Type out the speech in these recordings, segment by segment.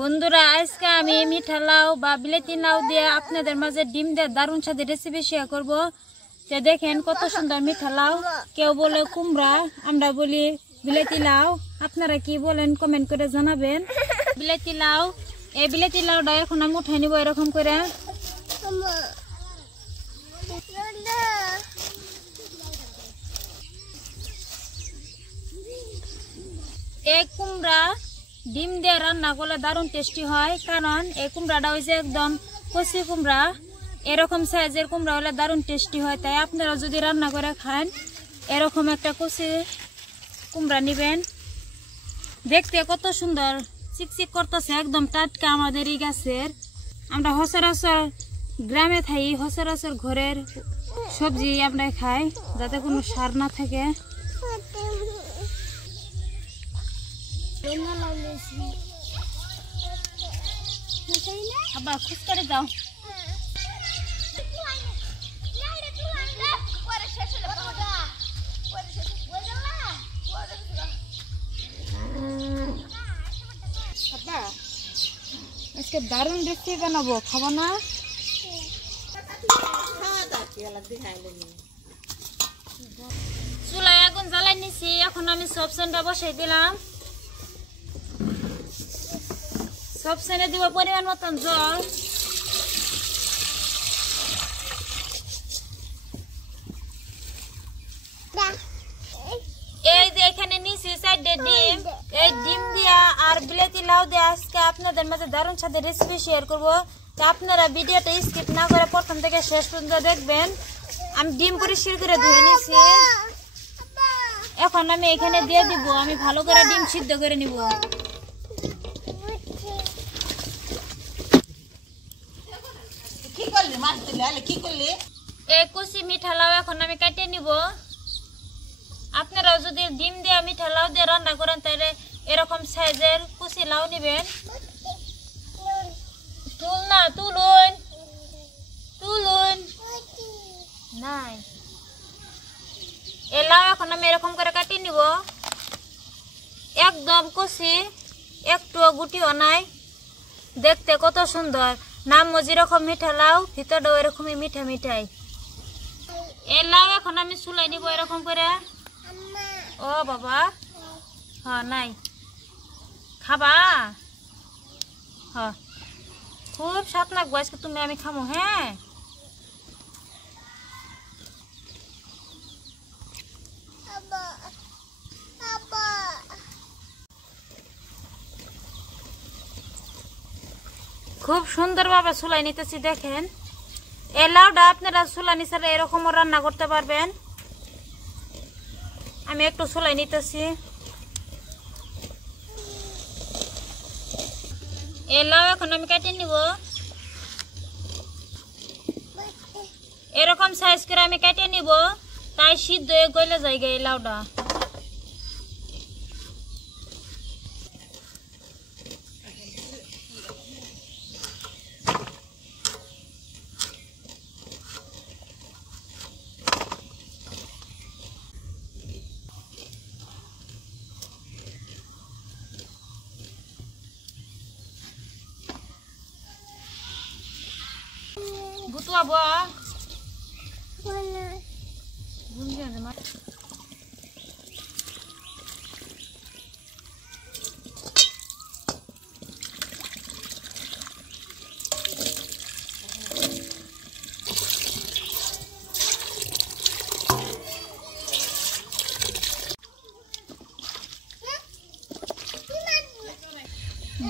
বন্ধুরা আজকে আমি মিঠা লাউ বা বিলেতি লাউ দিয়ে আপনাদের মাঝে ডিম দিয়ে দারুণ স্বাদের রেসিপি শেয়ার করব। তো দেখেন কত সুন্দর মিঠা লাউ, কেউ বলে কুমড়া, আমরা বলি বিলেতি লাউ। আপনারা কি বলেন কমেন্ট করে জানাবেন। বিলেতি লাউ, এই বিলেতি লাউটা এখন আমি উঠাই নিব এরকম করে। এই কুমড়া ডিম দিয়ে রান্না করলে দারুণ টেস্টি হয়, কারণ এই কুমড়াটা হয়েছে একদম কচি কুমড়া। এরকম সাইজের কুমড়া হলে দারুণ টেস্টি হয়। তাই আপনারা যদি রান্না করে খান এরকম একটা কচি কুমড়া নেবেন। দেখতে কত সুন্দর চিকচিক করতেছে, একদম টাটকা আমাদের এই গাছের। আমরা সচরাচর গ্রামে থাকি, সচরাচর ঘরের সবজি আমরা খাই, যাতে কোনো সার না থাকে। আবার খুশ করে যাও। আজকে দারুণ রেসিপি বানাবো, খাবো না? চুলায় আগুন জ্বালাই নিছি, এখন আমি সব সেনটা বসাই দিলাম। সব সেনে দিব পরিমাণ মতন জল। এই যে এখানে নিছি 4টে ডিম। এই ডিম দিয়া আর বিলেতি লাউ দিয়ে আজকে আপনাদের মাঝে দারুণ স্বাদের রেসিপি শেয়ার করব। তো আপনারা ভিডিওটা স্কিপ না করে প্রথম থেকে শেষ পর্যন্ত দেখবেন। আমি ডিম পরিষ্কার করে ধুয়ে নিছি, এখন আমি এখানে দিয়ে দিব। আমি ভালো করে ডিম সিদ্ধ করে নিব। এই কুচি মিঠা লাউ এখন আমি কেটে নিব। আপনারাও যদি ডিম দিয়ে মিঠা লাউ দিয়ে রান্না করেন তাহলে এরকম সাইজের কুচি লাউ নেবেন। তুলুন নাই। এই লাউ এখন আমি এরকম করে কাটিয়ে নিব, একদম কুচি, একটু গুটিও নাই। দেখতে কত সুন্দর, নাম যেরকম মিঠা লাউ, ভিতরটাও এরকমই মিঠা মিঠাই। এই লাউ এখন আমি চুলাই নিব এরকম করে। ও বাবা, হ্যাঁ নাই খাবা? হ্যাঁ, খুব স্বাদ লাগবো আজকে তুমি আমি খামো। হ্যাঁ, খুব সুন্দরভাবে চুলাই নিতেছি। দেখেন এই লাউটা আপনারা চুলাই নিচে এরকমও রান্না করতে পারবেন। আমি একটু চুলাই নিতেছি। এই লাউ এখন আমি কেটে নিব এরকম সাইজ করে। আমি কেটে নিব, তাই সিদ্ধ হয়ে গলে যায় এই লাউটা। বুতুয়াবো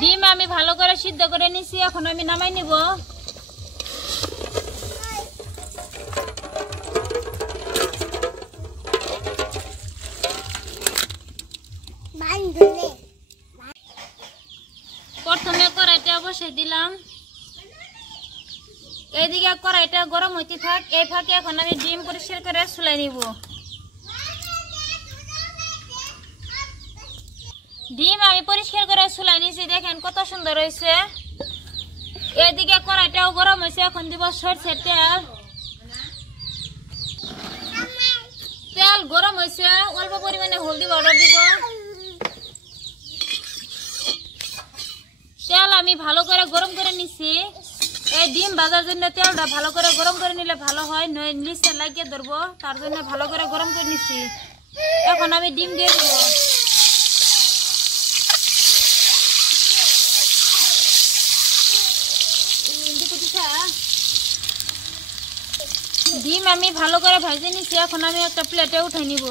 ডিম আমি ভালো করে সিদ্ধ করে নিছি, এখন আমি নামাই নিব। প্রথমে কড়াইটা বসিয়ে দিলাম, এইদিকে কড়াইটা গরম হইতে থাক। এই ফাঁকে এখন আমি ডিম পরিষ্কার করে চুলাই নিব। ডিম আমি পরিষ্কার করে চুলাই নিয়েছি, দেখেন কত সুন্দর হয়েছে। এদিকে কড়াইটাও গরম হয়েছে, এখন দিব সরষের তেল। তেল গরম হয়েছে, অল্প পরিমাণে হলদি পাউডার দিব, তেল আমি ভালো করে গরম করে নিছি। এই ডিম ভাজার জন্য তেলটা ভালো করে গরম করে নিলে ভালো হয়, নয় নিচে লাগিয়ে ধরবো, তার জন্য ভালো করে গরম করে নিছি। এখন আমি ডিম দিয়ে দেব। ডিম আমি ভালো করে ভেজে নিছি। এখন আমি একটা প্লেটে উঠাই নিব।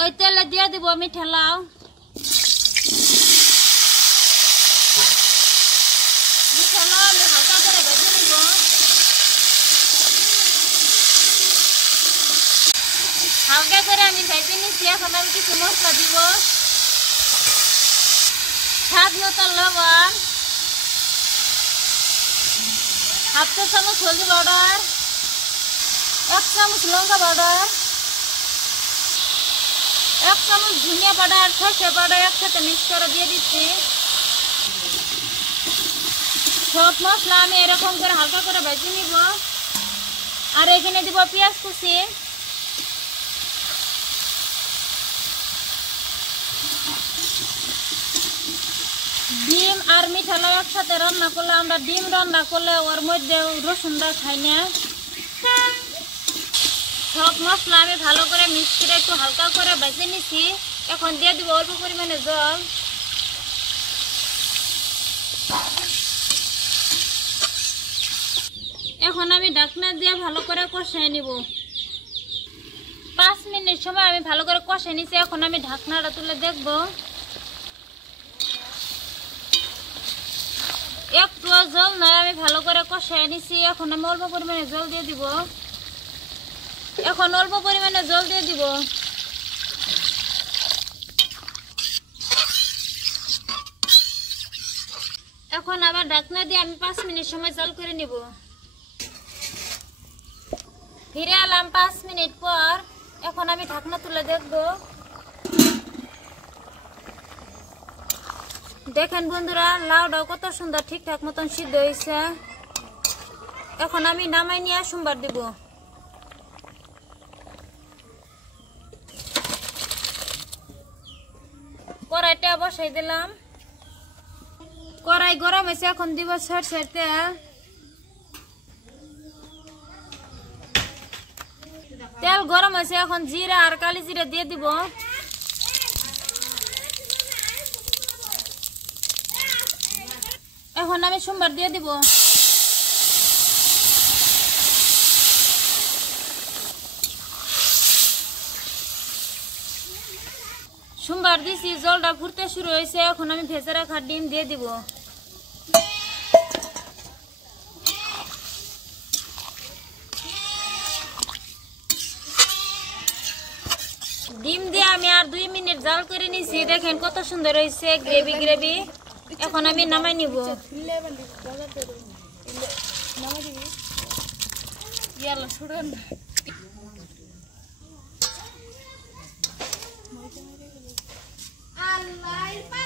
ওই তেলে দিয়ে দিব আমি ঠেলাও। আমি হালকা করে ভেজে নিব। হালকা করে আমি ভেজে নিচ্ছি। এখন আমি কিছু মশলা দিব। স্বাদ মতো লবণ, হাফ চা চামচ হলদি পাউডার, 1 চামচ লঙ্কা পাউডার, 1 চামচ ধনিয়া পাউডার, সরষে পাউডার একসাথে মিক্স করে দিয়ে দিচ্ছি। সব মশলা আমি এরকম করে হালকা করে ভেজে নিব। আর এখানে দিব পেঁয়াজ কুচি, ডিম আর মিঠালা একসাথে রান্না করলে, আমরা ডিম রান্না করলে ওর মধ্যে রসুনটা খাই না। সব মশলা আমি ভালো করে মিক্স করে একটু হালকা করে ভেজে নিছি। এখন দিয়ে দিব অল্প পরিমাণে জল। এখন আমি ঢাকনা দিয়ে ভালো করে কষিয়ে নিব। 5 মিনিট সময় আমি ভালো করে কষিয়ে নিছি। এখন আমি ঢাকনাটা তুলে দেখব। একটু জল নয়, আমি ভালো করে কষিয়ে নিছি। এখন আমি অল্প পরিমাণে জল দিয়ে দিব। এখন অল্প পরিমাণে জল দিয়ে দিব। এখন আবার ঢাকনা দিয়ে আমি 5 মিনিট সময় জাল করে নিব। ফিরে এলাম 5 মিনিট পর। এখন আমি ঢাকনা তুলে দেখব। দেখেন বন্ধুরা, লাউটাও কত সুন্দর ঠিকঠাক মতন সিদ্ধ হয়েছে। এখন আমি নামাই নিয়ে সোমবার দিব। কড়াইটা বসাই দিলাম। কড়াই গরম হয়েছে। এখন দিব সরষের তেল। তেল গরম হয়েছে। এখন জিরা আর কালি জিরা দিয়ে দিব। এখন আমি সোমবার দিয়ে দিব। সোমবার দিছি, জলটা ফুটতে শুরু হয়েছে। এখন আমি ভেজে রাখা ডিম দিয়ে দিব। ডিম দিয়ে আমি আর 2 মিনিট জাল করে নিছি। দেখেন কত সুন্দর হয়েছে, গ্রেভি গ্রেভি। এখন আমি নামাই নিব। আল্লাহ